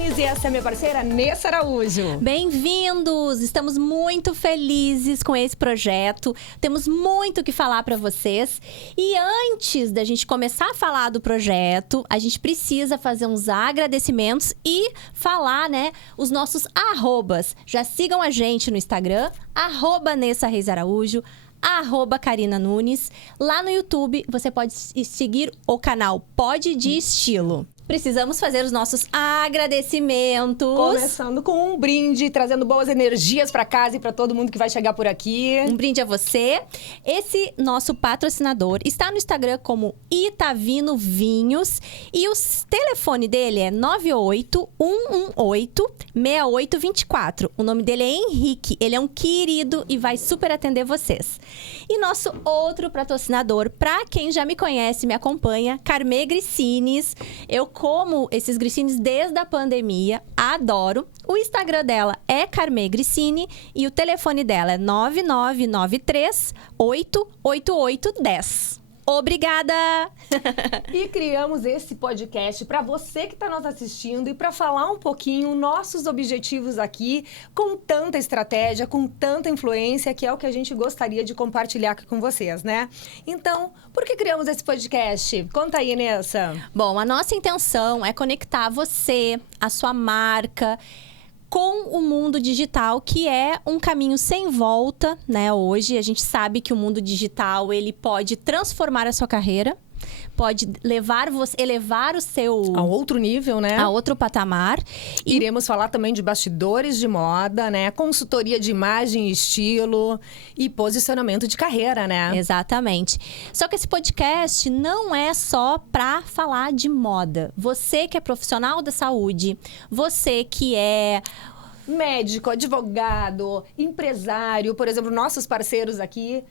Nunes e essa é minha parceira Nessa Araújo. Bem-vindos! Estamos muito felizes com esse projeto. Temos muito o que falar para vocês. E antes da gente começar a falar do projeto, a gente precisa fazer uns agradecimentos e falar, né, os nossos arrobas. Já sigam a gente no Instagram, @NessaReisAraújo, @Karina Nunes. Lá no YouTube, você pode seguir o canal Pode de Estilo. Precisamos fazer os nossos agradecimentos. Começando com um brinde, trazendo boas energias para casa e para todo mundo que vai chegar por aqui. Um brinde a você. Esse nosso patrocinador está no Instagram como Itavino Vinhos. E o telefone dele é 981186824. O nome dele é Henrique. Ele é um querido e vai super atender vocês. E nosso outro patrocinador, para quem já me conhece, me acompanha, Carmê Grissines. Eu como esses grissines desde a pandemia, adoro. O Instagram dela é Carmê Grissini e o telefone dela é 9993 88810. Obrigada! E criamos esse podcast para você que está nos assistindo e para falar um pouquinho nossos objetivos aqui, com tanta estratégia, com tanta influência, que é o que a gente gostaria de compartilhar aqui com vocês, né? Então, por que criamos esse podcast? Conta aí, Nessa. Bom, a nossa intenção é conectar você, a sua marca, com o mundo digital, que é um caminho sem volta, né? Hoje a gente sabe que o mundo digital, ele pode transformar a sua carreira, pode elevar o seu... A outro nível, né? A outro patamar. Iremos falar também de bastidores de moda, né? Consultoria de imagem e estilo e posicionamento de carreira, né? Exatamente. Só que esse podcast não é só para falar de moda. Você que é profissional da saúde, você que é... médico, advogado, empresário, por exemplo, nossos parceiros aqui.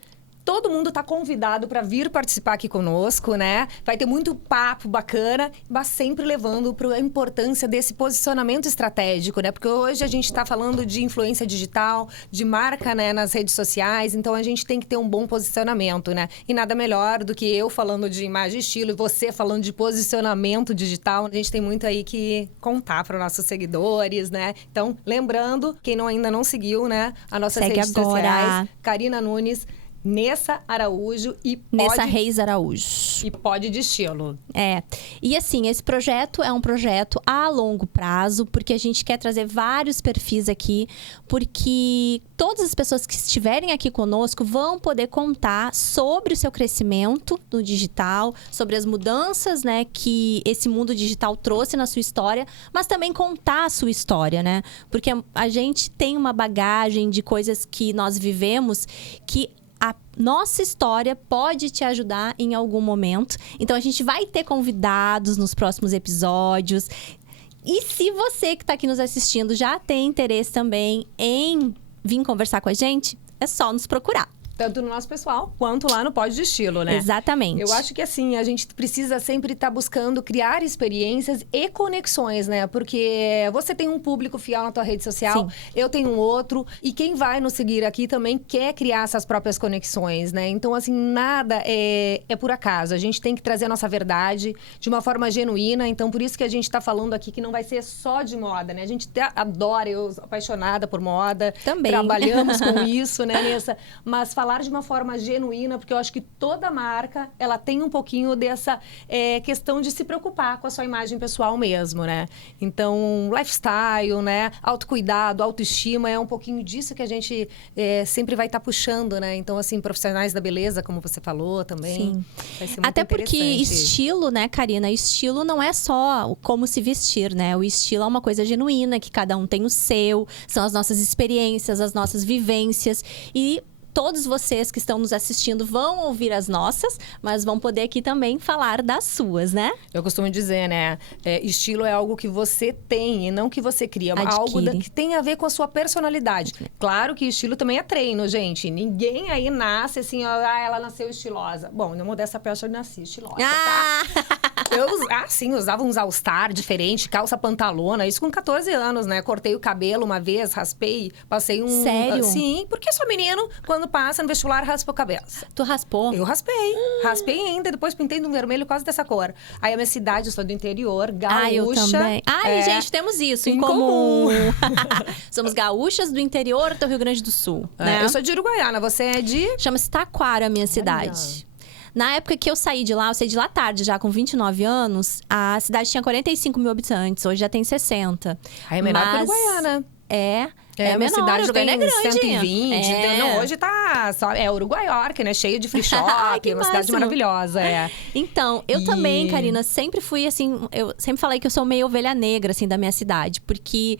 Todo mundo está convidado para vir participar aqui conosco, né? Vai ter muito papo bacana, mas sempre levando para a importância desse posicionamento estratégico, né? Porque hoje a gente está falando de influência digital, de marca, né, nas redes sociais, então a gente tem que ter um bom posicionamento, né? E nada melhor do que eu falando de imagem e estilo e você falando de posicionamento digital. A gente tem muito aí que contar para os nossos seguidores, né? Então, lembrando, quem ainda não seguiu, né, as nossas redes sociais, Karina Nunes, Nessa Araújo e Nessa Reis Araújo. E Pode de Estilo. É. E assim, esse projeto é um projeto a longo prazo, porque a gente quer trazer vários perfis aqui, porque todas as pessoas que estiverem aqui conosco vão poder contar sobre o seu crescimento no digital, sobre as mudanças, né, que esse mundo digital trouxe na sua história, mas também contar a sua história, né? Porque a gente tem uma bagagem de coisas que nós vivemos que a nossa história pode te ajudar em algum momento. Então, a gente vai ter convidados nos próximos episódios. E se você que está aqui nos assistindo já tem interesse também em vir conversar com a gente, é só nos procurar. Tanto no nosso pessoal, quanto lá no Pode de Estilo, né? Exatamente. Eu acho que, assim, a gente precisa sempre estar buscando criar experiências e conexões, né? Porque você tem um público fiel na tua rede social, Sim. Eu tenho um outro, e quem vai nos seguir aqui também quer criar essas próprias conexões, né? Então, assim, nada é por acaso. A gente tem que trazer a nossa verdade de uma forma genuína. Então, por isso que a gente está falando aqui que não vai ser só de moda, né? A gente adora, eu sou apaixonada por moda. Também. Trabalhamos com isso, né, Nessa? Mas falar de uma forma genuína, porque eu acho que toda marca, ela tem um pouquinho dessa questão de se preocupar com a sua imagem pessoal mesmo, né? Então, lifestyle, né? Autocuidado, autoestima, é um pouquinho disso que a gente sempre vai estar puxando, né? Então, assim, profissionais da beleza, como você falou também. Sim. Vai ser muito até porque interessante. estilo, né, Karina? Estilo não é só como se vestir, né? O estilo é uma coisa genuína, que cada um tem o seu. São as nossas experiências, as nossas vivências. E todos vocês que estão nos assistindo vão ouvir as nossas, mas vão poder aqui também falar das suas, né? Eu costumo dizer, né? Estilo é algo que você tem e não que você cria. Algo que tem a ver com a sua personalidade. Claro que estilo também é treino, gente. Ninguém aí nasce assim, ó, ela nasceu estilosa. Bom, não modesta peça, eu nasci estilosa, tá? Sim, usava uns all-star diferente, calça pantalona, isso com 14 anos, né? Cortei o cabelo uma vez, raspei, passei um... Sério? Sim, porque sou menino, quando passa no vestibular, raspa o cabelo. Tu raspou? Eu raspei. Raspei ainda, depois pintei de um vermelho quase dessa cor. Aí a minha cidade, eu sou do interior, gaúcha. Eu também. Gente, temos isso em comum. Somos gaúchas do interior do Rio Grande do Sul, né? Eu sou de Uruguaiana, você é de... Chama-se Taquara, minha cidade. Na época que eu saí de lá, eu saí de lá tarde, já com 29 anos, a cidade tinha 45 mil habitantes, hoje já tem 60. Aí é menor que Uruguaiana. É minha menor, cidade Uruguaiana tem é grande. 120. Não, hoje tá só... É Uruguaiorque, né? Cheio de free shop, Que uma cidade máximo. maravilhosa, Então, eu também, Karina, sempre fui assim... Eu sempre falei que eu sou meio ovelha negra, assim, da minha cidade. Porque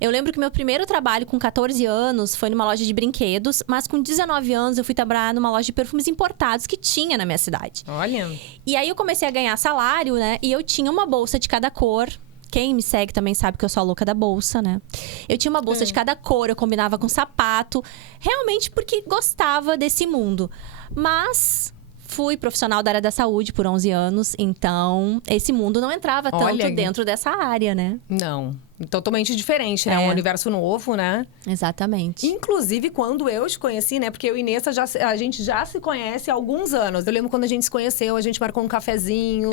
eu lembro que meu primeiro trabalho com 14 anos foi numa loja de brinquedos. Mas com 19 anos, eu fui trabalhar numa loja de perfumes importados que tinha na minha cidade. Olha. E aí, eu comecei a ganhar salário, né? E eu tinha uma bolsa de cada cor. Quem me segue também sabe que eu sou a louca da bolsa, né? Eu tinha uma bolsa de cada cor, eu combinava com sapato. Realmente porque gostava desse mundo. Mas fui profissional da área da saúde por 11 anos. Então, esse mundo não entrava tanto dentro dessa área, né? Não. Totalmente diferente, né? Um universo novo, né? Exatamente. Inclusive, quando eu te conheci, né? Porque eu e Inessa, a gente já se conhece há alguns anos. Eu lembro quando a gente se conheceu, a gente marcou um cafezinho.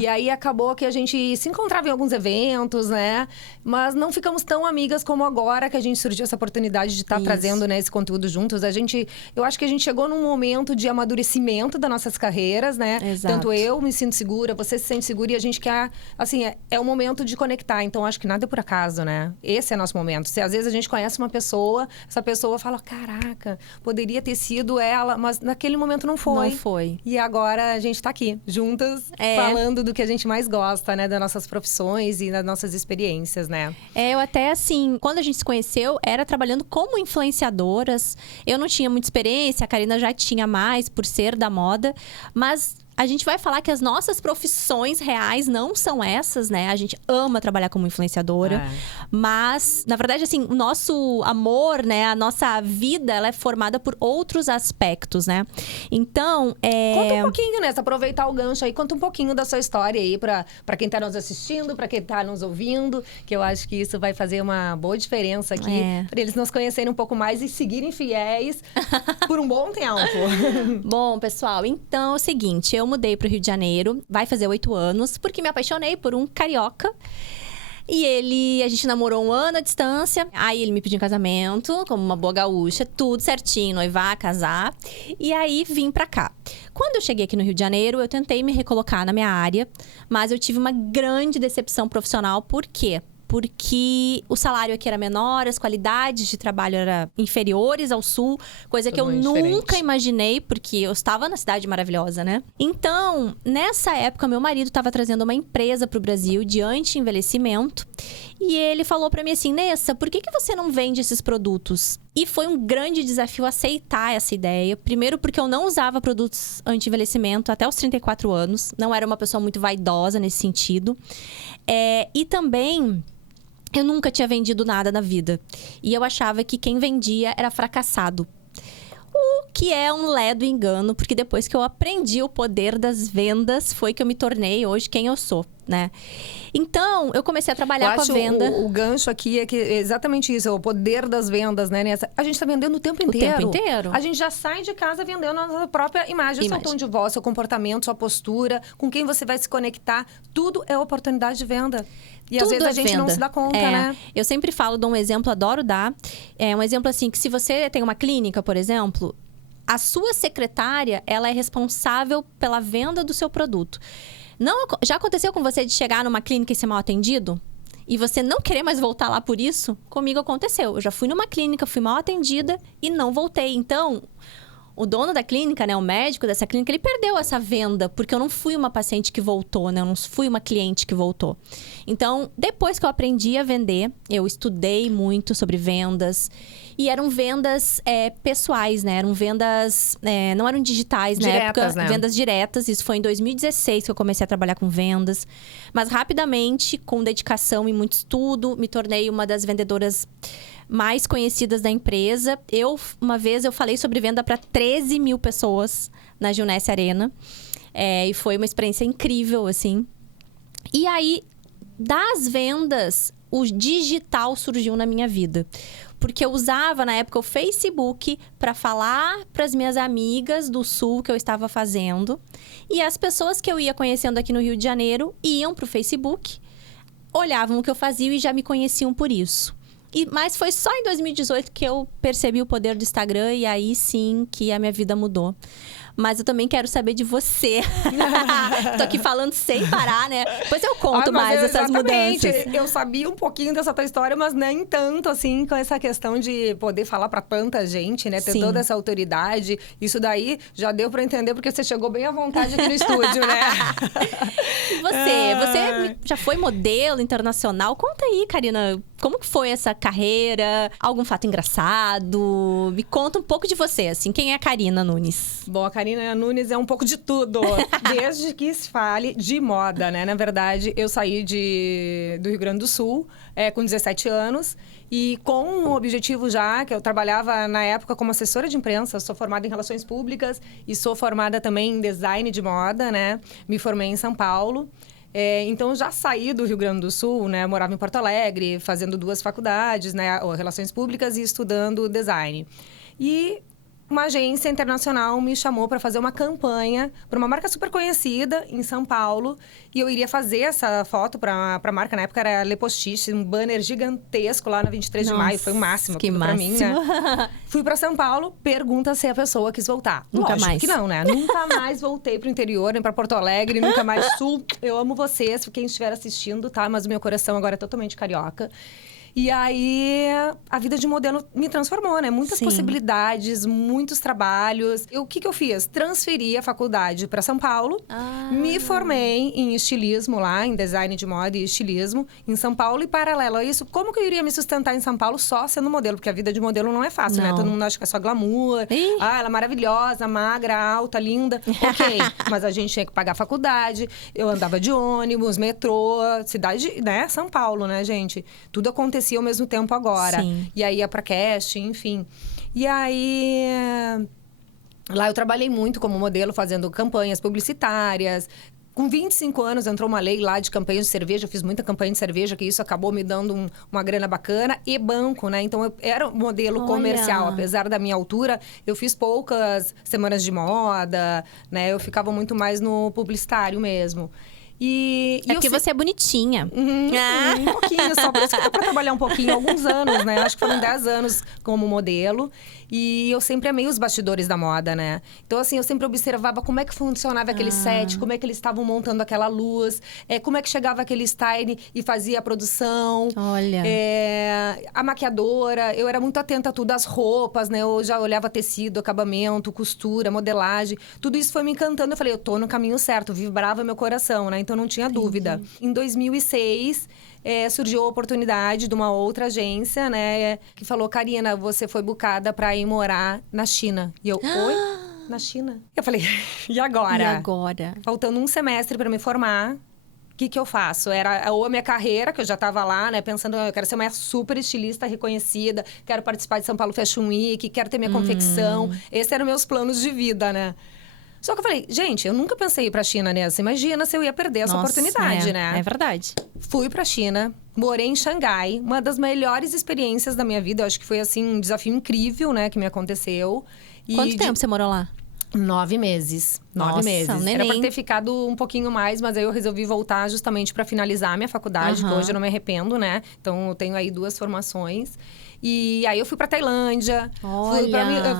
E aí, acabou que a gente se encontrava em alguns eventos, né? Mas não ficamos tão amigas como agora que a gente surgiu essa oportunidade de estar trazendo, né, esse conteúdo juntos. Eu acho que a gente chegou num momento de amadurecimento das nossas carreiras, né? Exato. Tanto eu me sinto segura, você se sente segura. E a gente quer, assim, é o momento de conectar. Então, acho que nada é por acaso, né? Esse é nosso momento. Se às vezes a gente conhece uma pessoa, essa pessoa fala, caraca, poderia ter sido ela, mas naquele momento não foi. Não foi. E agora a gente tá aqui, juntas, falando do que a gente mais gosta, né? Das nossas profissões e das nossas experiências, né? Eu até, assim, quando a gente se conheceu, era trabalhando como influenciadoras. Eu não tinha muita experiência, a Karina já tinha mais, por ser da moda. Mas a gente vai falar que as nossas profissões reais não são essas, né? A gente ama trabalhar como influenciadora. Mas, na verdade, assim, o nosso amor, né? A nossa vida, ela é formada por outros aspectos, né? Então, Conta um pouquinho, né? Aproveitar o gancho aí. Conta um pouquinho da sua história aí pra quem tá nos assistindo, pra quem tá nos ouvindo. Que eu acho que isso vai fazer uma boa diferença aqui. Pra eles nos conhecerem um pouco mais e seguirem fiéis por um bom tempo. Bom, pessoal, então é o seguinte. Eu mudei pro Rio de Janeiro, vai fazer 8 anos, porque me apaixonei por um carioca. E a gente namorou 1 ano à distância. Aí ele me pediu em casamento, como uma boa gaúcha, tudo certinho, noivar, casar. E aí vim pra cá. Quando eu cheguei aqui no Rio de Janeiro, eu tentei me recolocar na minha área, mas eu tive uma grande decepção profissional. Por quê? Porque o salário aqui era menor, as qualidades de trabalho eram inferiores ao sul, coisa que eu nunca imaginei, porque eu estava na cidade maravilhosa, né? Então, nessa época, meu marido estava trazendo uma empresa para o Brasil de anti-envelhecimento. E ele falou para mim assim, Nessa, por que você não vende esses produtos? E foi um grande desafio aceitar essa ideia. Primeiro porque eu não usava produtos anti-envelhecimento até os 34 anos. Não era uma pessoa muito vaidosa nesse sentido. E também eu nunca tinha vendido nada na vida. E eu achava que quem vendia era fracassado. O que é um ledo engano, porque depois que eu aprendi o poder das vendas, foi que eu me tornei hoje quem eu sou, né? Então, eu comecei a trabalhar com a venda. O gancho aqui é que é exatamente isso, é o poder das vendas, né? A gente tá vendendo o tempo inteiro. O tempo inteiro. A gente já sai de casa vendendo a nossa própria imagem. O seu tom de voz, seu comportamento, sua postura, com quem você vai se conectar. Tudo é oportunidade de venda. E às vezes a gente não se dá conta, né? Eu sempre falo, dou um exemplo, adoro dar. Um exemplo assim, que se você tem uma clínica, por exemplo, a sua secretária, ela é responsável pela venda do seu produto. Já aconteceu com você de chegar numa clínica e ser mal atendido? E você não querer mais voltar lá por isso? Comigo aconteceu. Eu já fui numa clínica, fui mal atendida e não voltei. Então, o dono da clínica, né, o médico dessa clínica, ele perdeu essa venda, porque eu não fui uma paciente que voltou, né? Eu não fui uma cliente que voltou. Então, depois que eu aprendi a vender, eu estudei muito sobre vendas. E eram vendas pessoais, né? Eram vendas... não eram digitais na época. Né? Vendas diretas. Isso foi em 2016 que eu comecei a trabalhar com vendas. Mas rapidamente, com dedicação e muito estudo, me tornei uma das vendedoras mais conhecidas da empresa. Uma vez eu falei sobre venda para 13 mil pessoas na Junesse Arena. E foi uma experiência incrível, assim. E aí, das vendas, o digital surgiu na minha vida. Porque eu usava, na época, o Facebook para falar para as minhas amigas do Sul que eu estava fazendo. E as pessoas que eu ia conhecendo aqui no Rio de Janeiro iam para o Facebook, olhavam o que eu fazia e já me conheciam por isso. Mas foi só em 2018 que eu percebi o poder do Instagram e aí sim que a minha vida mudou. Mas eu também quero saber de você. Tô aqui falando sem parar, né? Depois eu conto mais essas mudanças. Eu sabia um pouquinho dessa tua história, mas nem tanto, assim, com essa questão de poder falar pra tanta gente, né? Ter Sim. toda essa autoridade. Isso daí já deu pra entender, porque você chegou bem à vontade aqui no estúdio, né? E você já foi modelo internacional? Conta aí, Karina, como que foi essa carreira? Algum fato engraçado? Me conta um pouco de você, assim. Quem é a Karina Nunes? Bom, a Karina Nunes é um pouco de tudo, desde que se fale de moda, né? Na verdade, eu saí do Rio Grande do Sul com 17 anos e com um objetivo já, que eu trabalhava na época como assessora de imprensa, sou formada em Relações Públicas e sou formada também em Design de Moda, né? Me formei em São Paulo. Então, eu já saí do Rio Grande do Sul, né? Eu morava em Porto Alegre, fazendo 2 faculdades, né? Relações Públicas e estudando Design. E uma agência internacional me chamou para fazer uma campanha para uma marca super conhecida em São Paulo. E eu iria fazer essa foto para a marca. Na época era Le Postiche, um banner gigantesco lá na 23 de maio. Foi o máximo para mim, né? Fui para São Paulo, pergunta se a pessoa quis voltar. Nunca Lógico mais. que não, né? Nunca mais voltei pro interior, nem para Porto Alegre, nunca mais Sul. Eu amo vocês, quem estiver assistindo, tá? Mas o meu coração agora é totalmente carioca. E aí, a vida de modelo me transformou, né? Muitas possibilidades, muitos trabalhos. O que eu fiz? Transferi a faculdade para São Paulo. Me formei em estilismo lá, em design de moda e estilismo, em São Paulo. E paralelo a isso, como que eu iria me sustentar em São Paulo só sendo modelo? Porque a vida de modelo não é fácil, né? Todo mundo acha que é só glamour. Ela é maravilhosa, magra, alta, linda. Ok, mas a gente tinha que pagar a faculdade. Eu andava de ônibus, metrô, cidade, né? São Paulo, né, gente? Tudo acontecia ao mesmo tempo agora. Sim. E aí ia pra casting, enfim. E aí... Lá eu trabalhei muito como modelo, fazendo campanhas publicitárias. Com 25 anos, entrou uma lei lá de campanhas de cerveja. Eu fiz muita campanha de cerveja, que isso acabou me dando uma grana bacana. E banco, né? Então, eu era um modelo comercial. Apesar da minha altura, eu fiz poucas semanas de moda, né? Eu ficava muito mais no publicitário mesmo. Porque você é bonitinha. Um pouquinho, só por isso que deu pra trabalhar um pouquinho, alguns anos, né? Acho que foram 10 anos como modelo. E eu sempre amei os bastidores da moda, né? Então, assim, eu sempre observava como é que funcionava aquele set, como é que eles estavam montando aquela luz, como é que chegava aquele style e fazia a produção. Olha. A maquiadora, eu era muito atenta a tudo, as roupas, né? Eu já olhava tecido, acabamento, costura, modelagem. Tudo isso foi me encantando. Eu falei, eu tô no caminho certo, vibrava meu coração, né? Então, não tinha dúvida. Em 2006... surgiu a oportunidade de uma outra agência, né? Que falou, Karina, você foi bucada pra ir morar na China. E eu, oi? Na China? Eu falei, e agora? E agora? Faltando um semestre pra me formar, o que eu faço? Era ou a minha carreira, que eu já tava lá, né? Pensando, eu quero ser uma super estilista reconhecida, quero participar de São Paulo Fashion Week, quero ter minha confecção. Esses eram meus planos de vida, né? Só que eu falei, gente, eu nunca pensei em ir pra China nessa. Imagina se eu ia perder essa oportunidade, né? É verdade. Fui pra China, morei em Xangai. Uma das melhores experiências da minha vida. Eu acho que foi, assim, um desafio incrível, né? Que me aconteceu. Quanto tempo você morou lá? 9 meses. 9 meses. Um neném. Era pra ter ficado um pouquinho mais, mas aí eu resolvi voltar justamente pra finalizar a minha faculdade, que hoje eu não me arrependo, né? Então, eu tenho aí 2 formações. E aí eu fui pra Tailândia,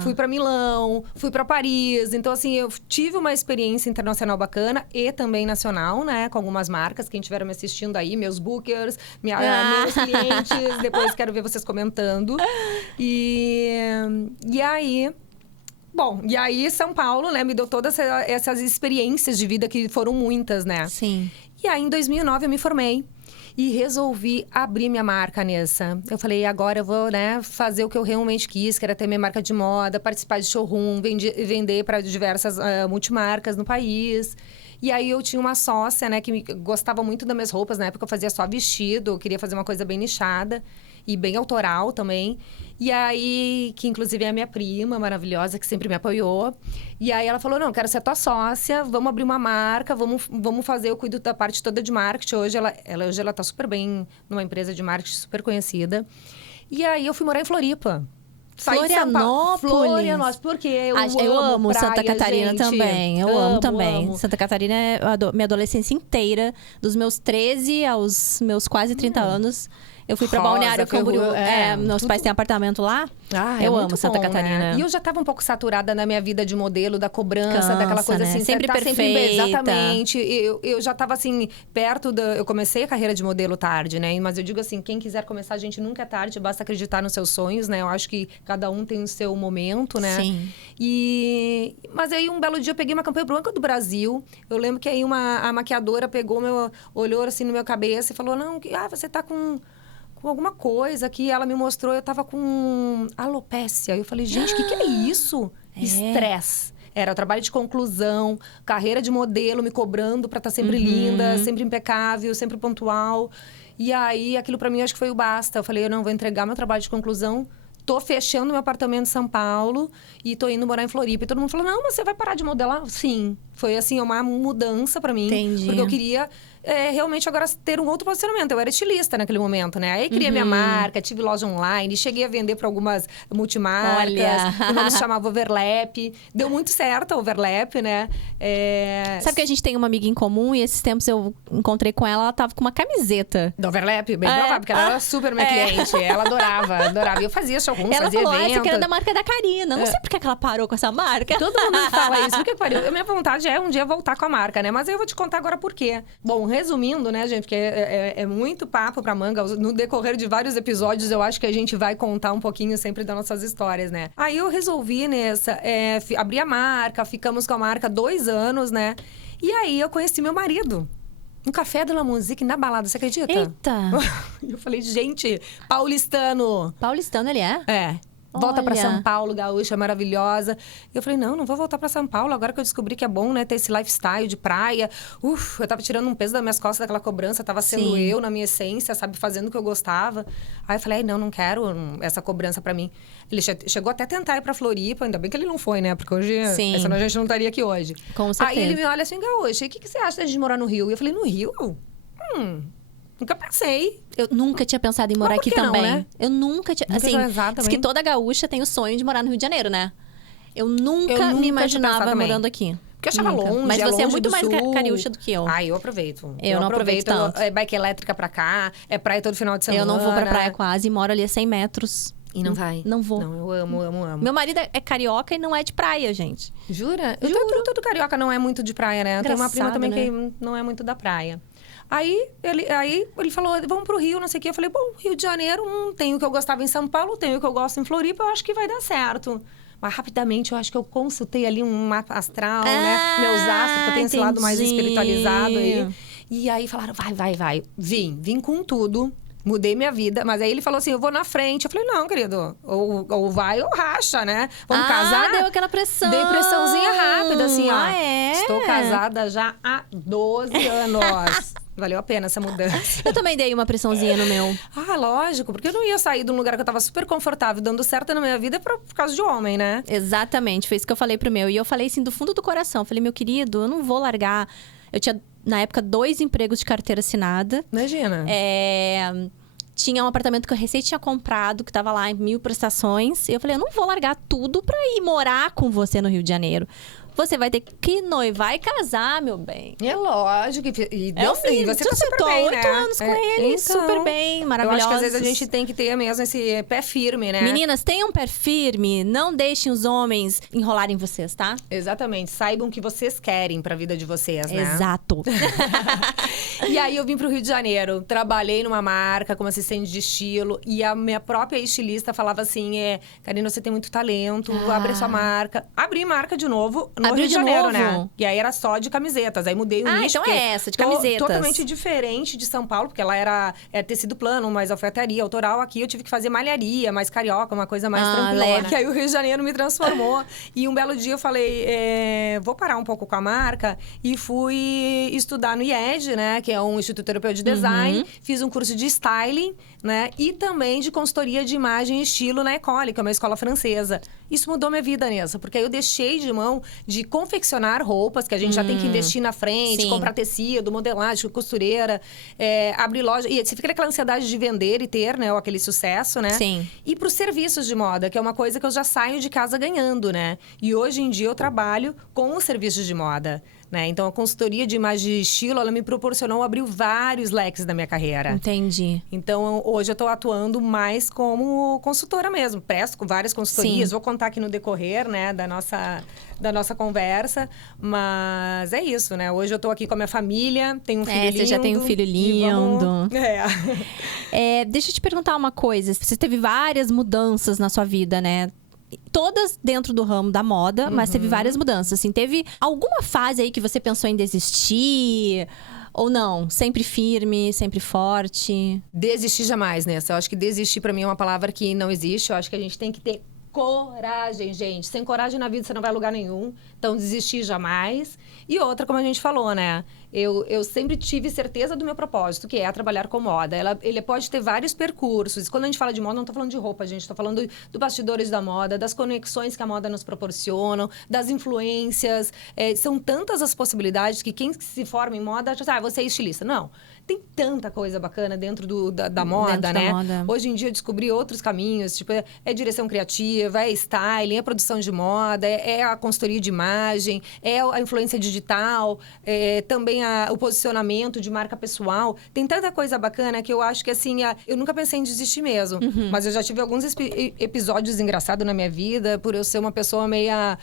fui pra Milão, fui pra Paris. Então, assim, eu tive uma experiência internacional bacana e também nacional, né? Com algumas marcas. Quem estiver me assistindo aí, meus bookers, meus clientes. Depois quero ver vocês comentando. E aí... Bom, e aí São Paulo, né, me deu todas essas experiências de vida que foram muitas, né? Sim. E aí, em 2009, eu me formei. E resolvi abrir minha marca nessa. Eu falei, agora eu vou, né, fazer o que eu realmente quis, que era ter minha marca de moda, participar de showroom, vender para diversas multimarcas no país. E aí eu tinha uma sócia, né, que gostava muito das minhas roupas. Na época eu fazia só vestido, eu queria fazer uma coisa bem nichada. e bem autoral também. E aí, que inclusive é a minha prima maravilhosa, que sempre me apoiou. E aí ela falou, não, quero ser tua sócia, vamos abrir uma marca, vamos fazer, eu cuido da parte toda de marketing. Hoje ela tá super bem numa empresa de marketing super conhecida. E aí eu fui morar em Floripa. Florianópolis. Porque eu amo praia, Santa Catarina gente. também. Eu amo também. Amo. Santa Catarina é minha adolescência inteira, dos meus 13 aos meus quase 30 anos. Eu fui pra Rosa, Balneário Camboriú. Meus tudo. pais têm apartamento lá. Eu amo Santa Catarina. Né? E eu já tava um pouco saturada na minha vida de modelo, da cobrança, daquela coisa né? assim. Sempre tá perfeita. Exatamente. Eu já tava assim, perto da... Eu comecei a carreira de modelo tarde, né? Mas eu digo assim, quem quiser começar, gente, nunca é tarde. Basta acreditar nos seus sonhos, né? Eu acho que cada um tem o seu momento, né? Sim. Mas aí, um belo dia, eu peguei uma campanha branca do Brasil. Eu lembro que aí a maquiadora olhou assim no meu cabeça e falou, não, você tá com alguma coisa que ela me mostrou, eu tava com alopécia. Eu falei, gente, o que é isso? Estresse. Era trabalho de conclusão, carreira de modelo, me cobrando pra estar sempre linda, sempre impecável, sempre pontual. E aí, aquilo pra mim, acho que foi o basta. Eu falei, eu não vou entregar meu trabalho de conclusão. Tô fechando meu apartamento em São Paulo e tô indo morar em Floripa. E todo mundo falou, não, mas você vai parar de modelar? Sim. Foi, assim, uma mudança pra mim. Entendi. Porque eu queria realmente agora ter um outro posicionamento. Eu era estilista naquele momento, né? Aí criei minha marca, tive loja online, cheguei a vender para algumas multimarcas. O nome se chamava Overlap. Deu muito certo a Overlap, né? Sabe que a gente tem uma amiga em comum e esses tempos eu encontrei com ela, ela tava com uma camiseta. Da Overlap? Bem provável, porque ela era super minha cliente. Ela adorava. E eu fazia showroom, fazia evento. Essa aqui era da marca da Karina. Não sei por que ela parou com essa marca. Todo mundo me fala isso. Por que pariu? A minha vontade é um dia voltar com a marca, né? Mas aí eu vou te contar agora por quê. Bom, resumindo, né, gente? Porque é muito papo pra manga. No decorrer de vários episódios, eu acho que a gente vai contar um pouquinho sempre das nossas histórias, né? Aí eu resolvi abrir a marca. Ficamos com a marca 2 anos, né? E aí eu conheci meu marido. Um café de la musique na balada, você acredita? Eita! Eu falei, gente, paulistano. Paulistano ele é? É. Volta pra Olha. São Paulo, gaúcha, maravilhosa. E eu falei, não vou voltar pra São Paulo. Agora que eu descobri que é bom, né? Ter esse lifestyle de praia. Eu tava tirando um peso das minhas costas daquela cobrança. Tava sendo Sim. eu, na minha essência, sabe? Fazendo o que eu gostava. Aí eu falei, não quero essa cobrança pra mim. Ele chegou até a tentar ir pra Floripa. Ainda bem que ele não foi, né? Porque hoje, Sim. senão a gente não estaria aqui hoje. Com certeza. Aí ele me olha assim, gaúcha, e o que você acha de morar no Rio? E eu falei, no Rio? Nunca pensei. Eu nunca tinha pensado em morar Mas por aqui que não, também. né? Eu nunca tinha. Nunca Assim, tinha pensado diz que também. toda gaúcha tem o sonho de morar no Rio de Janeiro, né? Eu nunca nunca me tinha imaginava pensado também. morando aqui. Porque eu achava Nunca. longe, Mas você é longe muito do mais sul. cariúcha do que eu. Eu aproveito. Eu não aproveito tanto. É bike elétrica pra cá, é praia todo final de semana. Eu não vou pra praia quase, moro ali a 100 metros. E não vai? Não vou. Não, eu amo. Meu marido é carioca e não é de praia, gente. Jura? Juro. Todo carioca não é muito de praia, né? Tem uma prima Engraçado, também né? que não é muito da praia. Aí ele falou, vamos pro Rio, não sei o quê. Eu falei, bom, Rio de Janeiro, tem o que eu gostava em São Paulo, tem o que eu gosto em Floripa, eu acho que vai dar certo. Mas rapidamente, eu acho que eu consultei ali um mapa astral, né? Meus astros, porque eu tenho esse lado mais entendi. espiritualizado aí. E aí falaram, vai. Vim com tudo. Mudei minha vida. Mas aí ele falou assim, eu vou na frente. Eu falei, não, querido. Ou vai ou racha, né? Vamos casar? Deu aquela pressão. Dei pressãozinha rápida, assim, ó. É? Estou casada já há 12 anos. Valeu a pena essa mudança. Eu também dei uma pressãozinha no meu. Lógico. Porque eu não ia sair de um lugar que eu tava super confortável, dando certo na minha vida por causa de homem, né? Exatamente, foi isso que eu falei pro meu. E eu falei assim, do fundo do coração. Eu falei, meu querido, eu não vou largar. Eu tinha, na época, 2 empregos de carteira assinada. Imagina. Tinha um apartamento que eu recém tinha comprado, que tava lá em 1000 prestações. E eu falei, eu não vou largar tudo pra ir morar com você no Rio de Janeiro. Você vai ter que noivar e casar, meu bem. É lógico. E deu sim, você tá super tô há bem, 8 né? anos com ele, super bem, maravilhoso. Eu acho que às vezes a gente tem que ter mesmo esse pé firme, né? Meninas, tenham um pé firme, não deixem os homens enrolarem vocês, tá? Exatamente. Saibam o que vocês querem pra vida de vocês, né? Exato. E aí eu vim pro Rio de Janeiro, trabalhei numa marca como assistente de estilo e a minha própria estilista falava assim, Karina, você tem muito talento, abre a sua marca. Abri marca de novo no Abriu Rio de de Janeiro, novo? né? E aí era só de camisetas. Aí mudei o nicho. Então porque é essa, de camisetas. Totalmente diferente de São Paulo, porque ela era tecido plano, mais alfaiataria, autoral. Aqui eu tive que fazer malharia, mais carioca, uma coisa mais tranquila. leve. Que aí o Rio de Janeiro me transformou. E um belo dia eu falei, vou parar um pouco com a marca. E fui estudar no IED, né? Que é um Instituto Europeu de Design. Fiz um curso de styling, né? E também de consultoria de imagem e estilo na École, que é uma escola francesa. Isso mudou minha vida, Nessa, porque aí eu deixei de mão de confeccionar roupas, que a gente já tem que investir na frente, Sim. comprar tecido, modelagem, costureira, abrir loja. E você fica naquela ansiedade de vender e ter, né, aquele sucesso, né? Sim. E para os serviços de moda, que é uma coisa que eu já saio de casa ganhando, né? E hoje em dia eu trabalho com os serviços de moda. Né? Então, a consultoria de imagem e estilo, ela me proporcionou, abriu vários leques da minha carreira. Entendi. Então, hoje eu estou atuando mais como consultora mesmo. Presto com várias consultorias. Sim. Vou contar aqui no decorrer, né, da nossa conversa. Mas é isso, né? Hoje eu estou aqui com a minha família, tenho um filho lindo. Você já tem um filho lindo. Deixa eu te perguntar uma coisa. Você teve várias mudanças na sua vida, né? Todas dentro do ramo da moda, mas teve várias mudanças. Assim, teve alguma fase aí que você pensou em desistir? Ou não? Sempre firme, sempre forte? Desistir jamais, né? Eu acho que desistir pra mim é uma palavra que não existe. Eu acho que a gente tem que ter coragem, gente. Sem coragem na vida você não vai a lugar nenhum. Então, desistir jamais. E outra, como a gente falou, né? Eu sempre tive certeza do meu propósito, que é trabalhar com moda. Ele pode ter vários percursos. Quando a gente fala de moda, não estou falando de roupa, gente. Estou falando do bastidores da moda, das conexões que a moda nos proporciona, das influências. São tantas as possibilidades que quem se forma em moda acha, você é estilista. Não. Tem tanta coisa bacana dentro da moda, Dentro né? da moda. Hoje em dia eu descobri outros caminhos, tipo, direção criativa, styling, produção de moda, a consultoria de imagem, a influência digital, também o posicionamento de marca pessoal. Tem tanta coisa bacana que eu acho que, assim, eu nunca pensei em desistir mesmo. Mas eu já tive alguns episódios engraçados na minha vida, por eu ser uma pessoa meia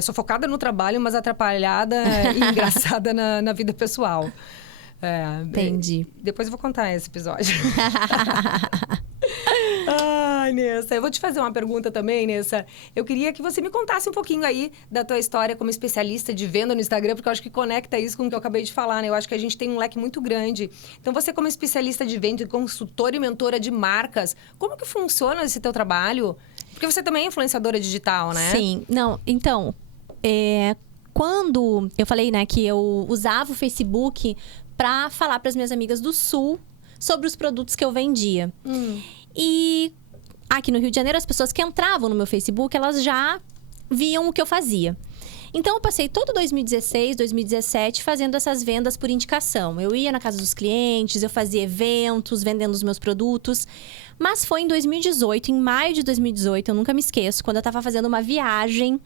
sufocada no trabalho, mas atrapalhada e engraçada na vida pessoal. Entendi. Depois eu vou contar esse episódio. Ai, Nessa, eu vou te fazer uma pergunta também, Nessa. Eu queria que você me contasse um pouquinho aí da tua história como especialista de venda no Instagram, porque eu acho que conecta isso com o que eu acabei de falar, né? Eu acho que a gente tem um leque muito grande. Então, você como especialista de venda, consultora e mentora de marcas, como que funciona esse teu trabalho? Porque você também é influenciadora digital, né? Sim. Não, então, quando eu falei, né, que eu usava o Facebook para falar para as minhas amigas do Sul sobre os produtos que eu vendia. E aqui no Rio de Janeiro, as pessoas que entravam no meu Facebook, elas já viam o que eu fazia. Então, eu passei todo 2016, 2017 fazendo essas vendas por indicação. Eu ia na casa dos clientes, eu fazia eventos, vendendo os meus produtos. Mas foi em 2018, em maio de 2018, eu nunca me esqueço, quando eu estava fazendo uma viagem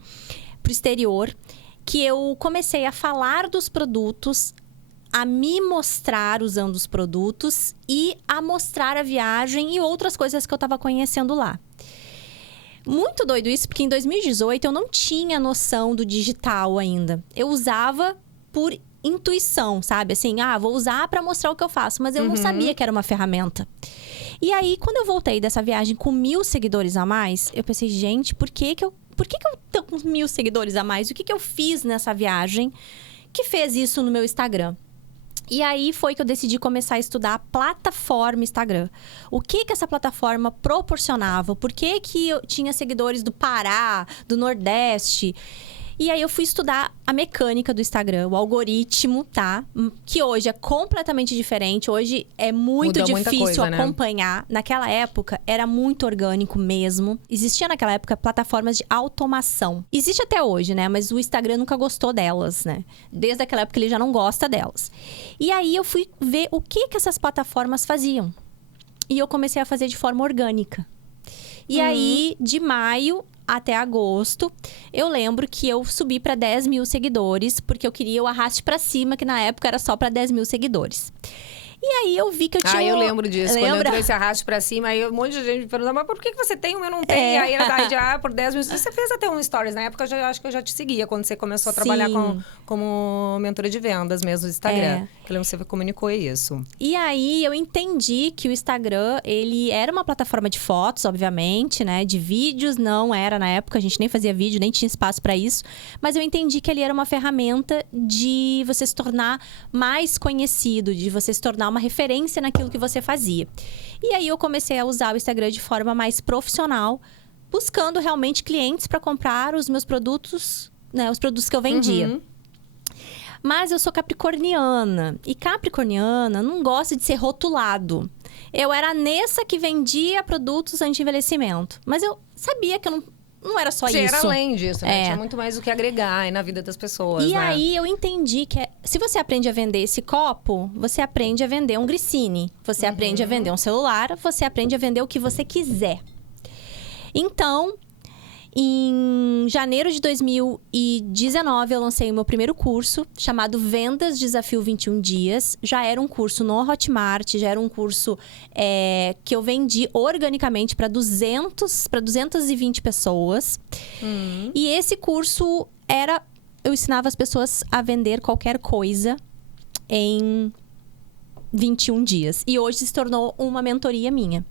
para o exterior, que eu comecei a falar dos produtos, a me mostrar usando os produtos e a mostrar a viagem e outras coisas que eu estava conhecendo lá. Muito doido isso, porque em 2018 eu não tinha noção do digital ainda. Eu usava por intuição, sabe? Assim, vou usar para mostrar o que eu faço, mas eu não sabia que era uma ferramenta. E aí, quando eu voltei dessa viagem com 1.000 seguidores a mais, eu pensei, gente, por que eu tô com 1.000 seguidores a mais? O que eu fiz nessa viagem que fez isso no meu Instagram? E aí foi que eu decidi começar a estudar a plataforma Instagram. O que essa plataforma proporcionava? Por que eu tinha seguidores do Pará, do Nordeste? E aí eu fui estudar a mecânica do Instagram, o algoritmo, tá? Que hoje é completamente diferente. Hoje é muito difícil acompanhar. Né? Naquela época, era muito orgânico mesmo. Existia naquela época plataformas de automação. Existe até hoje, né? Mas o Instagram nunca gostou delas, né? Desde aquela época ele já não gosta delas. E aí eu fui ver o que essas plataformas faziam. E eu comecei a fazer de forma orgânica. E aí, de maio até agosto, eu lembro que eu subi para 10.000 seguidores, porque eu queria o arraste para cima, que na época era só para 10.000 seguidores. E aí eu vi que eu tinha... eu lembro disso. Lembra? Quando eu trouxe esse arrasto pra cima, aí um monte de gente me perguntou, mas por que você tem e eu não tenho? E aí ela daí por 10 minutos. Você fez até um stories. Na época, eu acho que eu já te seguia, quando você começou a trabalhar como mentora de vendas mesmo no Instagram. Eu lembro que você comunicou isso. E aí eu entendi que o Instagram, ele era uma plataforma de fotos, obviamente, né? De vídeos, não era na época, a gente nem fazia vídeo, nem tinha espaço pra isso. Mas eu entendi que ele era uma ferramenta de você se tornar mais conhecido, de você se tornar uma referência naquilo que você fazia. E aí eu comecei a usar o Instagram de forma mais profissional, buscando realmente clientes para comprar os meus produtos, né, os produtos que eu vendia. Mas eu sou capricorniana, e capricorniana não gosta de ser rotulado. Eu era a Nessa que vendia produtos anti-envelhecimento, mas eu sabia que eu não era só isso. Você era além disso, né? Tinha muito mais o que agregar aí na vida das pessoas, E né? aí eu entendi que se você aprende a vender esse copo, você aprende a vender um Grissini. Você aprende a vender um celular, você aprende a vender o que você quiser. Então, em janeiro de 2019, eu lancei o meu primeiro curso, chamado Vendas Desafio 21 Dias. Já era um curso no Hotmart, já era um curso que eu vendi organicamente para 220 pessoas. E esse curso eu ensinava as pessoas a vender qualquer coisa em 21 dias. E hoje se tornou uma mentoria minha.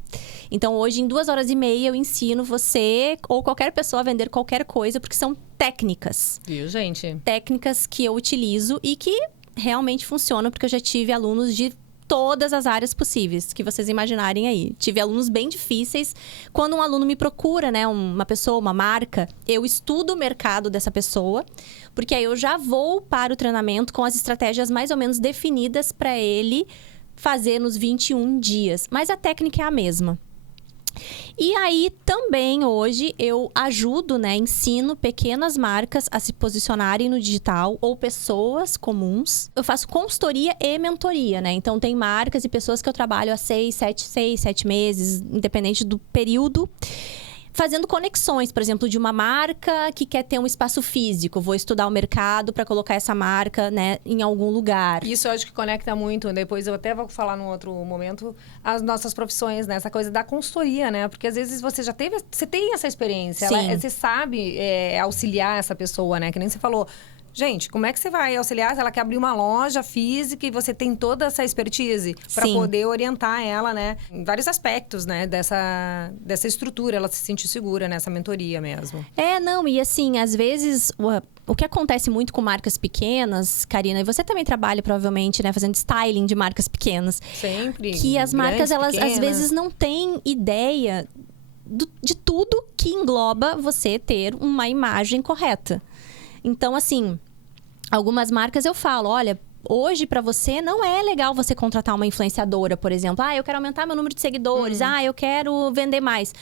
Então, hoje, em 2h30, eu ensino você ou qualquer pessoa a vender qualquer coisa, porque são técnicas. Viu, gente? Técnicas que eu utilizo e que realmente funcionam, porque eu já tive alunos de todas as áreas possíveis que vocês imaginarem aí. Tive alunos bem difíceis. Quando um aluno me procura, né, uma pessoa, uma marca, eu estudo o mercado dessa pessoa, porque aí eu já vou para o treinamento com as estratégias mais ou menos definidas para ele fazer nos 21 dias. Mas a técnica é a mesma. E aí, também, hoje, eu ajudo, né? Ensino pequenas marcas a se posicionarem no digital ou pessoas comuns. Eu faço consultoria e mentoria, né? Então, tem marcas e pessoas que eu trabalho há 6, 7 meses, independente do período. Fazendo conexões, por exemplo, de uma marca que quer ter um espaço físico. Vou estudar o mercado para colocar essa marca, né, em algum lugar. Isso eu acho que conecta muito. Depois eu até vou falar num outro momento as nossas profissões, né? Essa coisa da consultoria, né? Porque às vezes você já teve... Você tem essa experiência. Você sabe auxiliar essa pessoa, né? Que nem você falou... Gente, como é que você vai auxiliar se ela quer abrir uma loja física e você tem toda essa expertise para poder orientar ela, né? Em vários aspectos, né? Dessa estrutura, ela se sentir segura nessa mentoria mesmo. Não, e assim, às vezes... O que acontece muito com marcas pequenas, Karina, e você também trabalha provavelmente, né, fazendo styling de marcas pequenas. Sempre. Que as marcas, elas pequenas. Às vezes não têm ideia de tudo que engloba você ter uma imagem correta. Então, assim, algumas marcas eu falo, olha, hoje pra você não é legal você contratar uma influenciadora, por exemplo. Eu quero aumentar meu número de seguidores. Eu quero vender mais.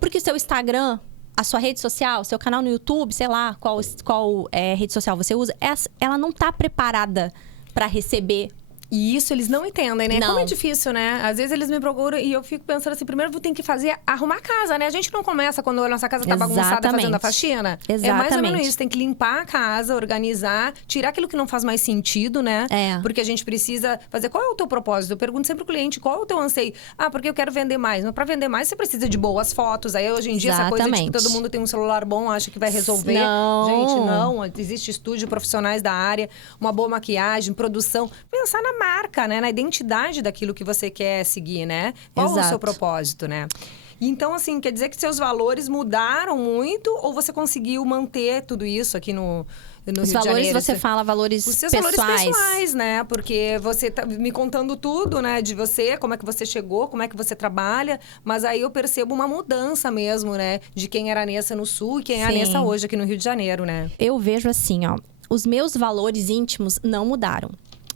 Porque o seu Instagram, a sua rede social, seu canal no YouTube, sei lá, qual rede social você usa, ela não tá preparada pra receber. E isso eles não entendem, né? Não. Como é difícil, né? Às vezes eles me procuram e eu fico pensando assim, primeiro tem que arrumar a casa, né? A gente não começa quando a nossa casa tá bagunçada fazendo a faxina. Exatamente. É mais ou menos isso, tem que limpar a casa, organizar, tirar aquilo que não faz mais sentido, né? Porque a gente precisa fazer, qual é o teu propósito? Eu pergunto sempre pro cliente, qual é o teu anseio? Porque eu quero vender mais. Mas pra vender mais, você precisa de boas fotos. Aí hoje em dia, essa coisa de que todo mundo tem um celular bom, acha que vai resolver. Não. Gente, não. Existe estúdio, profissionais da área, uma boa maquiagem, produção. Pensar na marca, né? Na identidade daquilo que você quer seguir, né? Qual o seu propósito, né? Então, assim, quer dizer que seus valores mudaram muito ou você conseguiu manter tudo isso aqui no Rio de Janeiro? Os valores, você fala valores pessoais. Os seus valores pessoais, né? Porque você tá me contando tudo, né? De você, como é que você chegou, como é que você trabalha. Mas aí eu percebo uma mudança mesmo, né? De quem era a Nessa no Sul e quem é a Nessa hoje aqui no Rio de Janeiro, né? Eu vejo assim, os meus valores íntimos não mudaram.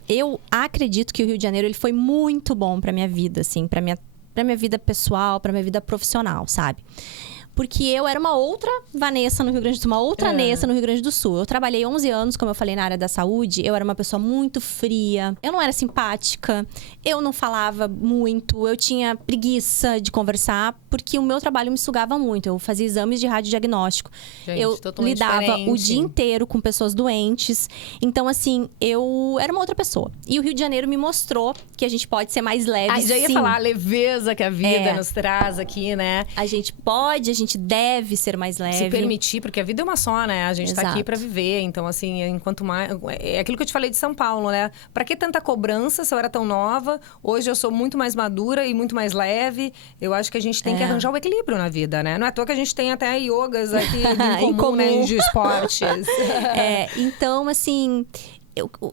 Eu acredito que o Rio de Janeiro ele foi muito bom pra minha vida, assim, pra minha vida pessoal, pra minha vida profissional, sabe? Porque eu era uma outra Vanessa no Rio Grande do Sul, uma outra Nessa no Rio Grande do Sul. Eu trabalhei 11 anos, como eu falei, na área da saúde. Eu era uma pessoa muito fria, eu não era simpática, eu não falava muito, eu tinha preguiça de conversar, porque o meu trabalho me sugava muito. Eu fazia exames de radiodiagnóstico. Gente, eu totalmente lidava diferente. o dia inteiro com pessoas doentes. Então, assim, eu era uma outra pessoa. E o Rio de Janeiro me mostrou que a gente pode ser mais leve, Já ia sim. falar a leveza que a vida nos traz aqui, né? A gente pode, a gente deve ser mais leve. Se permitir, porque a vida é uma só, né? A gente tá aqui Exato. pra viver. Então, assim, enquanto mais... É aquilo que eu te falei de São Paulo, né? Pra que tanta cobrança se eu era tão nova? Hoje eu sou muito mais madura e muito mais leve. Eu acho que a gente tem que arranjar o equilíbrio na vida, né? Não é à toa que a gente tem até yogas aqui em comum, né? De esportes. Então, assim...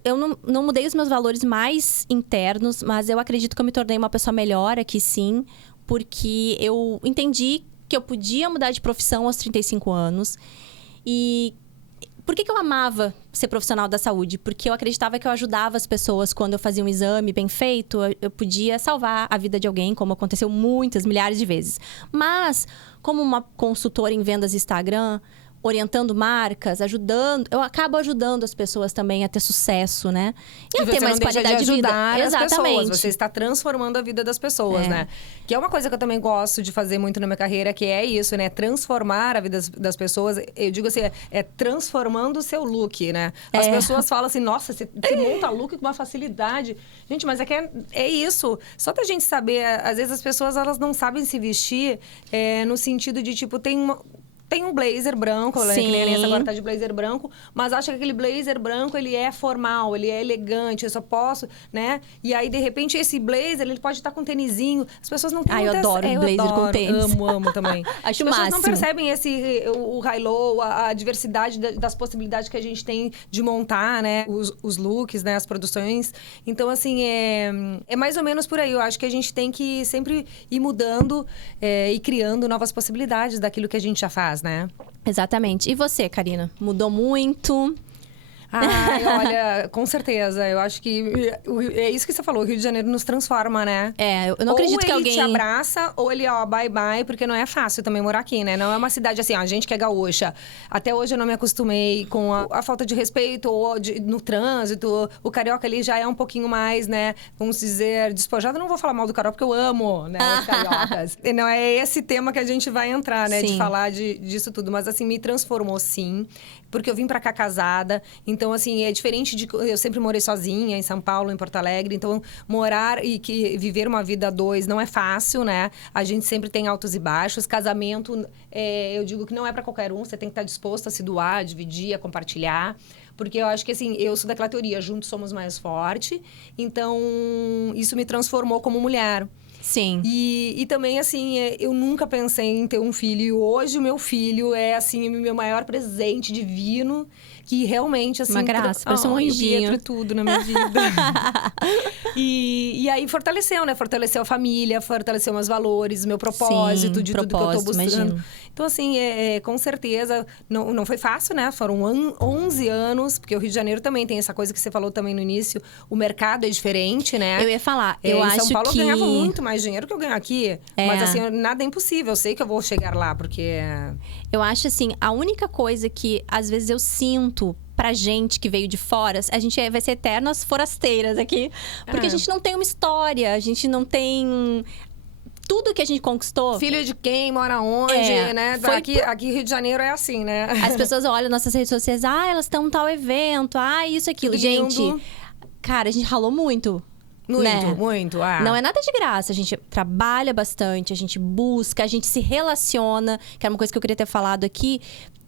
Eu não mudei os meus valores mais internos, mas eu acredito que eu me tornei uma pessoa melhor aqui, sim. Porque eu entendi que eu podia mudar de profissão aos 35 anos. E por que eu amava ser profissional da saúde? Porque eu acreditava que eu ajudava as pessoas quando eu fazia um exame bem feito. Eu podia salvar a vida de alguém, como aconteceu muitas, milhares de vezes. Mas, como uma consultora em vendas Instagram, orientando marcas, ajudando... Eu acabo ajudando as pessoas também a ter sucesso, né? E a ter mais qualidade de vida. As pessoas. Exatamente. Você está transformando a vida das pessoas, né? Que é uma coisa que eu também gosto de fazer muito na minha carreira, que é isso, né? Transformar a vida das pessoas. Eu digo assim, é transformando o seu look, né? As pessoas falam assim, nossa, você monta look com uma facilidade. Gente, mas é isso. Só da gente saber... Às vezes as pessoas, elas não sabem se vestir no sentido de, tipo, tem um blazer branco, né? Que nem a Nessa agora tá de blazer branco, mas acha que aquele blazer branco, ele é formal, ele é elegante, eu só posso, né? E aí, de repente, esse blazer, ele pode estar com um tênisinho. As pessoas não têm eu adoro blazer com tênis. Amo também. Acho As pessoas máximo. não percebem o high-low, a diversidade das possibilidades que a gente tem de montar, né? Os looks, né? As produções. Então, assim, é mais ou menos por aí. Eu acho que a gente tem que sempre ir mudando e criando novas possibilidades daquilo que a gente já faz, né? Exatamente. E você, Karina? Mudou muito? Olha, com certeza. Eu acho que é isso que você falou. O Rio de Janeiro nos transforma, né? Eu não acredito que alguém... Ou ele te abraça, ou ele, bye bye, porque não é fácil também morar aqui, né? Não é uma cidade assim, a gente que é gaúcha. Até hoje eu não me acostumei com a falta de respeito ou no trânsito. O carioca ali já é um pouquinho mais, né? Vamos dizer, despojado. Eu não vou falar mal do carioca, porque eu amo, né? Os cariocas. Não é esse tema que a gente vai entrar, né? Sim. De falar disso tudo. Mas, assim, me transformou, sim. Porque eu vim pra cá casada. Então, assim, é diferente de... Eu sempre morei sozinha em São Paulo, em Porto Alegre. Então, morar e viver uma vida a dois não é fácil, né? A gente sempre tem altos e baixos. Casamento, eu digo que não é pra qualquer um. Você tem que estar disposto a se doar, a dividir, a compartilhar. Porque eu acho que, assim, eu sou daquela teoria, juntos somos mais fortes. Então, isso me transformou como mulher. Sim. E também, assim, eu nunca pensei em ter um filho. E hoje o meu filho é, assim, o meu maior presente divino. Que realmente, assim... Uma graça, parece um anjinho. O Pietro é tudo na minha vida. E aí fortaleceu, né? Fortaleceu a família, fortaleceu meus valores, meu propósito, de tudo que eu tô buscando. Imagino. Então, assim, com certeza, não foi fácil, né? Foram 11 anos, porque o Rio de Janeiro também tem essa coisa que você falou também no início. O mercado é diferente, né? Eu ia falar, eu acho que... Em São Paulo eu ganhava muito mais dinheiro que eu ganho aqui. Mas, assim, nada é impossível. Eu sei que eu vou chegar lá, porque... Eu acho, assim, a única coisa que, às vezes, eu sinto pra gente que veio de fora, a gente vai ser eternas forasteiras aqui. Porque a gente não tem uma história, a gente não tem... Tudo que a gente conquistou... Filho de quem, mora onde, né? Aqui Rio de Janeiro é assim, né? As pessoas olham nossas redes sociais, elas estão em tal evento, isso, aquilo. Tudo gente, lindo. Cara, a gente ralou muito. Muito, né? muito. Não é nada de graça. A gente trabalha bastante, a gente busca, a gente se relaciona. Que era uma coisa que eu queria ter falado aqui.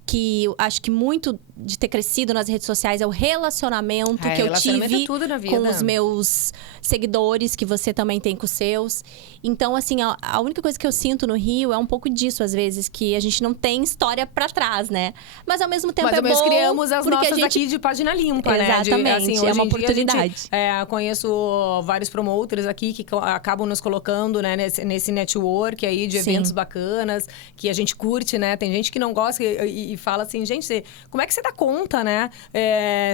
Que eu acho que muito de ter crescido nas redes sociais é o relacionamento que eu tive tudo na vida. com os meus seguidores, que você também tem com os seus. Então, assim, a única coisa que eu sinto no Rio é um pouco disso, às vezes, que a gente não tem história pra trás, né? Mas, ao mesmo tempo, Mas bom... criamos as porque nossas a gente... aqui de página limpa, né? Exatamente, é uma oportunidade. Conheço vários promoters aqui que acabam nos colocando, né, nesse network aí de eventos bacanas, que a gente curte, né? Tem gente que não gosta e que fala assim, gente, como é que você dá conta, né?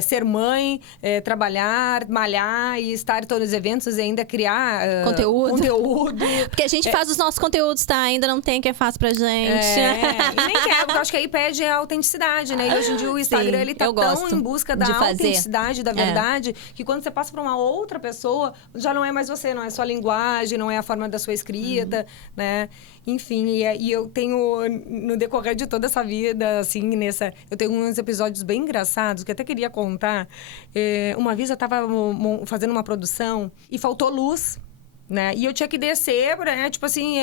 Ser mãe, trabalhar, malhar e estar em todos os eventos e ainda criar conteúdo. Porque a gente faz os nossos conteúdos, tá? Ainda não tem que é fácil pra gente. E nem quer, porque eu acho que aí pede a autenticidade, né? E hoje em dia o Instagram, ele tá tão em busca da autenticidade, da verdade, que quando você passa pra uma outra pessoa, já não é mais você, não é sua linguagem, não é a forma da sua escrita, né? Enfim, e eu tenho, no decorrer de toda essa vida, assim, eu tenho uns episódios bem engraçados, que eu até queria contar. Uma vez eu tava fazendo uma produção e faltou luz, né? E eu tinha que descer, né? Tipo assim,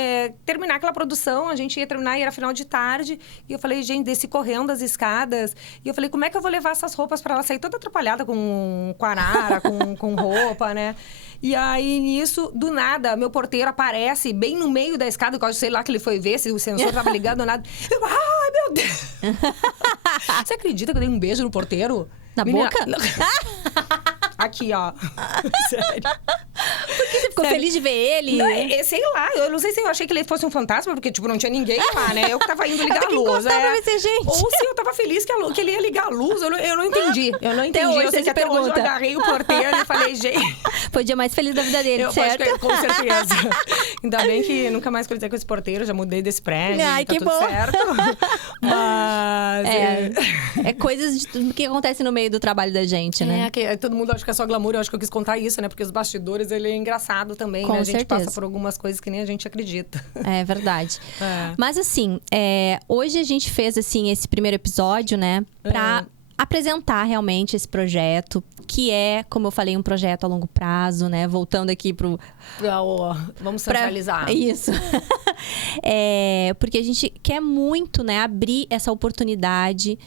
terminar aquela produção. A gente ia terminar e era final de tarde. E eu falei, gente, desci correndo as escadas. E eu falei, como é que eu vou levar essas roupas pra ela sair toda atrapalhada com arara, com roupa, né? E aí, nisso, do nada, meu porteiro aparece bem no meio da escada. Eu sei lá que ele foi ver se o sensor tava ligado ou nada. Ai, meu Deus! Você acredita que eu dei um beijo no porteiro? Na boca? Aqui, ó. Sério. Por que você ficou feliz de ver ele? Não, sei lá, eu não sei se eu achei que ele fosse um fantasma, porque, tipo, não tinha ninguém lá, né? Eu que tava indo ligar a luz. Pra ver gente. Ou se eu tava feliz que ele ia ligar a luz, eu não entendi. Eu não entendi. Hoje eu sei que até hoje eu agarrei o porteiro e falei, gente... Foi o dia mais feliz da vida dele, certo? Acho que, com certeza. Ainda bem que nunca mais cruzei com esse porteiro, já mudei desse prédio, Ai, tá que tudo bom. certo. Mas... É coisas que acontecem no meio do trabalho da gente, né? Que todo mundo acha que é só glamour, eu acho que eu quis contar isso, né? Porque os bastidores, ele é engraçado também, Com né? A gente certeza. passa por algumas coisas que nem a gente acredita. É verdade. Mas assim, hoje a gente fez assim, esse primeiro episódio, né? Pra apresentar realmente esse projeto, que é, como eu falei, um projeto a longo prazo, né? Voltando aqui Vamos centralizar. Isso. Porque a gente quer muito, né, abrir essa oportunidade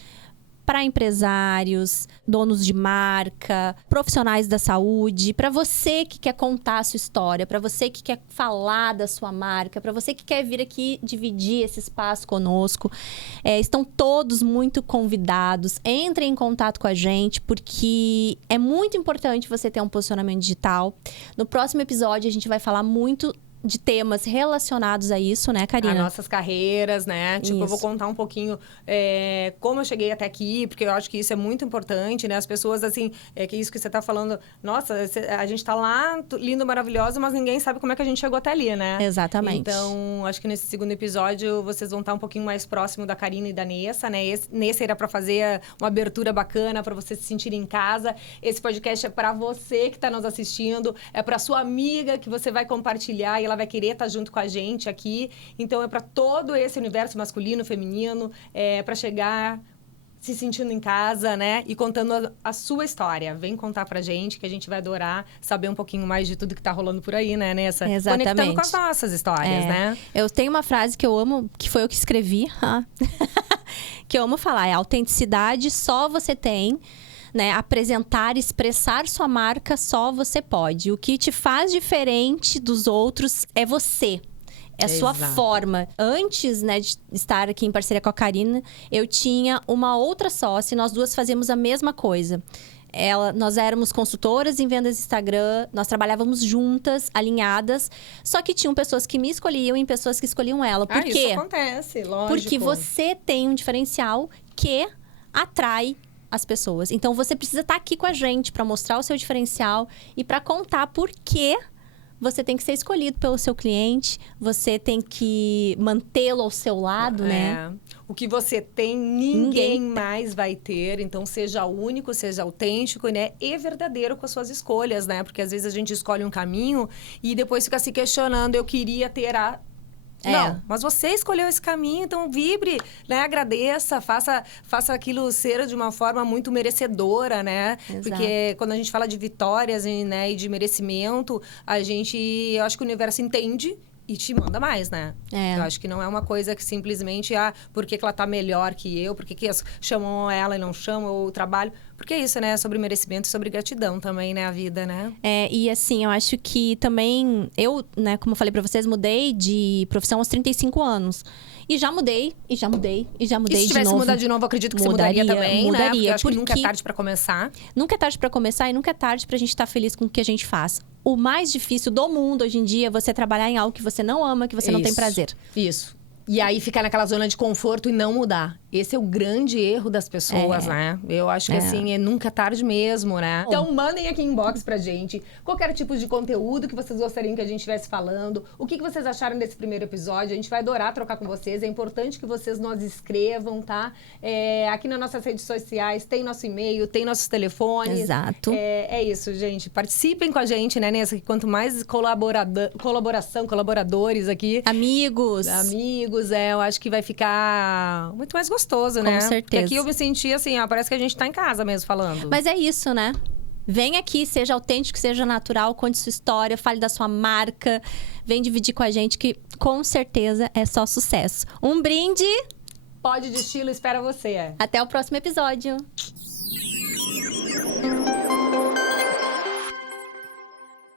para empresários, donos de marca, profissionais da saúde, para você que quer contar a sua história, para você que quer falar da sua marca, para você que quer vir aqui dividir esse espaço conosco. Estão todos muito convidados. Entrem em contato com a gente, porque é muito importante você ter um posicionamento digital. No próximo episódio, a gente vai falar muito de temas relacionados a isso, né, Karina? As nossas carreiras, né? Tipo, eu vou contar um pouquinho como eu cheguei até aqui, porque eu acho que isso é muito importante, né? As pessoas, assim, que isso que você tá falando, nossa, a gente tá lá, lindo, maravilhoso, mas ninguém sabe como é que a gente chegou até ali, né? Exatamente. Então, acho que nesse segundo episódio, vocês vão estar um pouquinho mais próximo da Karina e da Nessa, né? Nesse era pra fazer uma abertura bacana, pra você se sentir em casa. Esse podcast é pra você que tá nos assistindo, é pra sua amiga que você vai compartilhar e ela vai querer estar junto com a gente aqui. Então, é para todo esse universo masculino, feminino, para chegar se sentindo em casa, né? E contando a sua história. Vem contar pra gente, que a gente vai adorar saber um pouquinho mais de tudo que tá rolando por aí, né, Nessa? Exatamente. Conectando com as nossas histórias, né? Eu tenho uma frase que eu amo, que foi eu que escrevi, que eu amo falar. autenticidade só você tem. Né, apresentar, expressar sua marca, só você pode. O que te faz diferente dos outros é você. É a sua forma. Antes, né, de estar aqui em parceria com a Karina, eu tinha uma outra sócia e nós duas fazíamos a mesma coisa. Nós éramos consultoras em vendas Instagram, nós trabalhávamos juntas, alinhadas, só que tinham pessoas que me escolhiam e pessoas que escolhiam ela. Por quê? Isso acontece, lógico. Porque você tem um diferencial que atrai as pessoas. Então, você precisa estar aqui com a gente para mostrar o seu diferencial e para contar por que você tem que ser escolhido pelo seu cliente, você tem que mantê-lo ao seu lado, né? O que você tem, ninguém mais vai ter. Então, seja único, seja autêntico, né? E verdadeiro com as suas escolhas, né? Porque, às vezes, a gente escolhe um caminho e depois fica se questionando, eu queria ter a... Não, mas você escolheu esse caminho, então vibre, né? Agradeça, faça aquilo ser de uma forma muito merecedora, né? Exato. Porque quando a gente fala de vitórias, né, e de merecimento, eu acho que o universo entende e te manda mais, né? Eu acho que não é uma coisa que simplesmente, por que ela tá melhor que eu? Por que chamam ela e não chamam o trabalho? Porque é isso, né? Sobre merecimento e sobre gratidão também, né? A vida, né? E assim, eu acho que também... Eu, né, como eu falei pra vocês, mudei de profissão aos 35 anos. E já mudei, e já mudei, e já mudei de novo. E se tivesse mudado de novo, acredito que você mudaria também, né? Porque eu acho que nunca é tarde pra começar. Nunca é tarde pra começar e nunca é tarde pra gente estar feliz com o que a gente faz. O mais difícil do mundo hoje em dia é você trabalhar em algo que você não ama, que você não tem prazer. Isso. E aí ficar naquela zona de conforto e não mudar. Esse é o grande erro das pessoas, né? Eu acho que assim, é nunca tarde mesmo, né? Então mandem aqui inbox pra gente qualquer tipo de conteúdo que vocês gostariam que a gente estivesse falando. O que vocês acharam desse primeiro episódio? A gente vai adorar trocar com vocês. É importante que vocês nos escrevam, tá? Aqui nas nossas redes sociais tem nosso e-mail, tem nossos telefones. Exato. É isso, gente. Participem com a gente, né, Nessa? Quanto mais colaboradores aqui. Amigos, eu acho que vai ficar muito mais gostoso, né? Com certeza. Porque aqui eu me senti assim, ó, parece que a gente tá em casa mesmo falando. Mas é isso, né? Vem aqui, seja autêntico, seja natural, conte sua história, fale da sua marca. Vem dividir com a gente que com certeza é só sucesso. Um brinde! Pode de Estilo espera você. Até o próximo episódio.